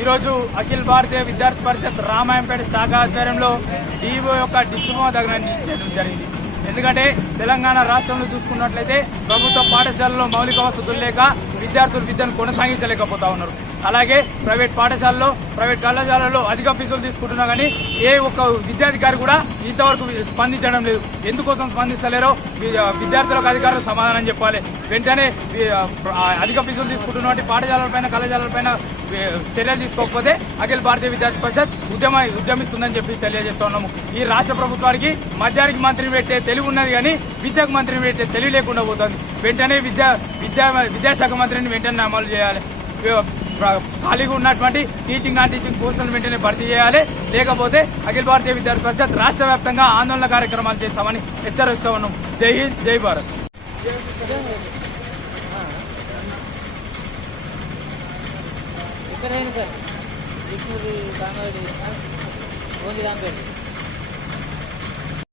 ఈరోజు అఖిల్ భారతీయ విద్యార్థి పరిషత్ రామాయంపేట శాఖ ఆధ్వర్యంలో డివో యొక్క డిస్ట్రిబ్యూట్ దగ్గర చేయడం జరిగింది. ఎందుకంటే తెలంగాణ రాష్ట్రంలో చూసుకున్నట్లయితే ప్రభుత్వ పాఠశాలలో మౌలిక వసతులు లేక విద్యార్థులు విద్యను కొనసాగించలేకపోతా ఉన్నారు. అలాగే ప్రైవేట్ పాఠశాలలో ప్రైవేట్ కళాశాలలో అధిక ఫీజులు తీసుకుంటున్నా కానీ ఏ ఒక్క విద్యాధికారి కూడా ఇంతవరకు స్పందించడం లేదు. ఎందుకోసం స్పందిస్తలేరో విద్యార్థులకు అధికారులు సమాధానం చెప్పాలి. వెంటనే అధిక ఫీజులు తీసుకుంటున్నటువంటి పాఠశాలలపైన కళాశాలలపైన పైన చర్యలు తీసుకోకపోతే అఖిల భారతీయ విద్యార్థి పరిషత్ ఉద్యమ ఉద్యమిస్తుందని చెప్పి తెలియజేస్తున్నాము ఈ రాష్ట్ర ప్రభుత్వానికి మద్యానికి మంత్రిని పెట్టే తెలివి ఉన్నది కానీ విద్యకు మంత్రిని పెట్టే తెలివి లేకుండా పోతుంది. వెంటనే విద్యా విద్యా విద్యాశాఖ మంత్రిని వెంటనే అమలు చేయాలి. ఖాళీగా ఉన్నటువంటి టీచింగ్ నాన్ టీచింగ్ పోస్టులను వెంటనే భర్తీ చేయాలి. లేకపోతే అఖిల భారతీయ విద్యార్థి పరిషత్ రాష్ట్ర వ్యాప్తంగా ఆందోళన కార్యక్రమాలు చేస్తామని హెచ్చరిస్తా ఉన్నాం జై హింద్ జై భారత్. ఎక్కడైనా సార్. విష్ణుది కామారెడ్డి ఓన్లీ రాంపేట.